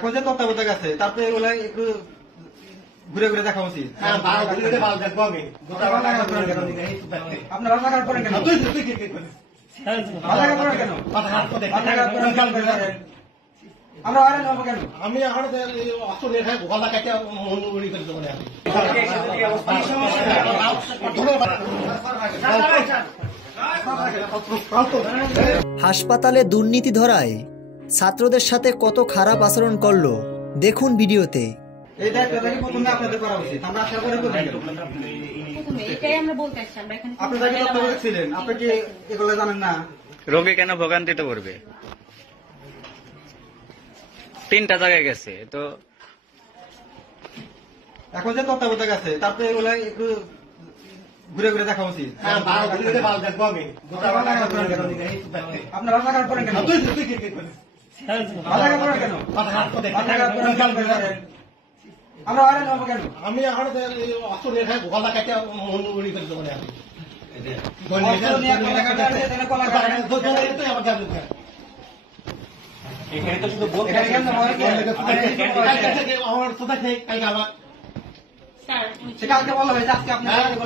এখন যে তত্ত্বাবধায়ক আছে তারপরে এগুলো একটু ঘুরে ঘুরে দেখা উচিত। আপনার রান্নাঘর করেন কেন? রান্নাঘর করেন কেন? আমরা আরে নেবো কেন? আমি এখন অস্ত্র রেখে গলা কাটে মন উড়ি করে দেবো না। হাসপাতালে দুর্নীতি ধরায় ছাত্রদের সাথে কত খারাপ আচরণ করলো দেখুন ভিডিওতে। এই দায়িত্বটা কি প্রথমে আপনাদের করা উচিত? আমরা আশা করে করবেন কেন? এটাই আমরা বলতে আসছি, আমরা এখানে আপনি যাকে তত্ত্বাবধায়ক ছিলেন আপনি কি এগুলো জানেন না? রোগী কেন ভোগান্তিতে পড়বে? 3টা জায়গায় গেছে তো। এখন যে তত্ত্বাবধায়ক আছে তারপরে এগুলো একটু ঘুরে ঘুরে দেখা উচিত। আপনার রান্নাঘর করেন কেন? রান্নাঘর করেন কেন? আমরা আরে নেবো কেন? আমি এখন অস্ত্র রেখে গলা কাটে মন উড়ি করে দেবো না। অস্ত্র নিয়ে কলা কাটা আছে, এখানে কলা কাটা আছে। এখানে তো শুধু বলতে এখানে কেন হয় কি? আমার সোজা খেয়ে কালকে আবার স্যার সে কালকে বলা হয়েছে, আজকে আপনি